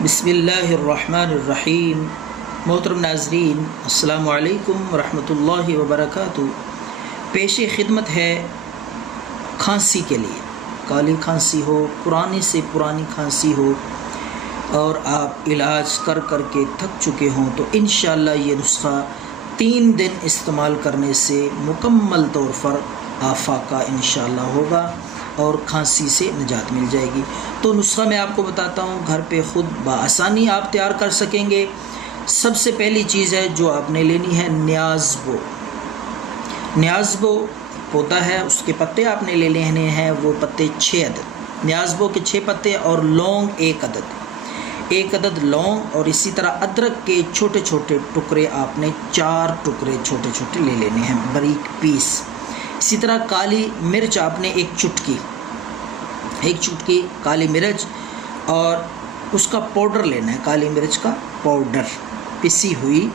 بسم اللہ الرحمن الرحیم۔ محترم ناظرین، السلام علیکم ورحمۃ اللہ وبرکاتہ۔ پیش خدمت ہے کھانسی کے لیے، کالی کھانسی ہو، پرانی سے پرانی کھانسی ہو اور آپ علاج کر کر کے تھک چکے ہوں تو انشاءاللہ یہ نسخہ 3 دن استعمال کرنے سے مکمل طور پر آفاقہ انشاءاللہ ہوگا اور کھانسی سے نجات مل جائے گی۔ تو نسخہ میں آپ کو بتاتا ہوں، گھر پہ خود بآسانی آپ تیار کر سکیں گے۔ سب سے پہلی چیز ہے جو آپ نے لینی ہے نیازبو۔ نیازبو پودا ہے، اس کے پتے آپ نے لے لینے ہیں، وہ پتے 6 عدد، نیازبو کے 6 پتے، اور لونگ 1 عدد لونگ، اور اسی طرح ادرک کے چھوٹے چھوٹے ٹکڑے آپ نے 4 ٹکڑے چھوٹے چھوٹے لے لینے ہیں، باریک پیس۔ اسی طرح کالی مرچ آپ نے 1 چٹکی کالی مرچ، اور اس کا پاؤڈر لینا ہے، کالی مرچ کا پاؤڈر، پسی ہوئی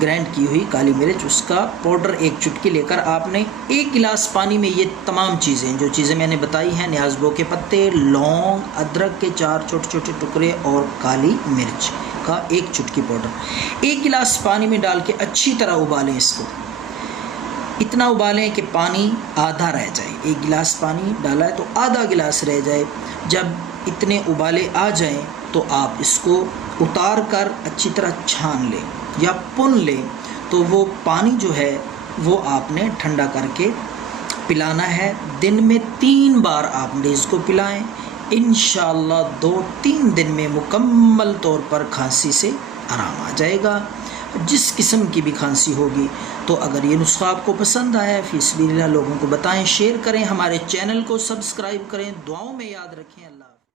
گرائنڈ کی ہوئی کالی مرچ، اس کا پاؤڈر 1 چٹکی لے کر آپ نے 1 گلاس پانی میں یہ تمام چیزیں جو چیزیں میں نے بتائی ہیں، نیازبو کے پتے، لونگ، ادرک کے 4 چھوٹے چھوٹے ٹکڑے اور کالی مرچ کا 1 چٹکی پاؤڈر، 1 گلاس پانی میں ڈال کے اچھی طرح ابالیں۔ اس کو اتنا ابالیں کہ پانی آدھا رہ جائے، 1 گلاس پانی ڈالا ہے تو آدھا گلاس رہ جائے۔ جب اتنے ابالے آ جائیں تو آپ اس کو اتار کر اچھی طرح چھان لیں یا پن لیں، تو وہ پانی جو ہے وہ آپ نے ٹھنڈا کر کے پلانا ہے۔ دن میں 3 بار آپ نے اس کو پلائیں، انشاءاللہ 2-3 دن میں مکمل طور پر کھانسی سے آرام آ جائے گا، جس قسم کی بھی کھانسی ہوگی۔ تو اگر یہ نسخہ آپ کو پسند آیا فی سبیل اللہ لوگوں کو بتائیں، شیئر کریں، ہمارے چینل کو سبسکرائب کریں، دعاؤں میں یاد رکھیں۔ اللہ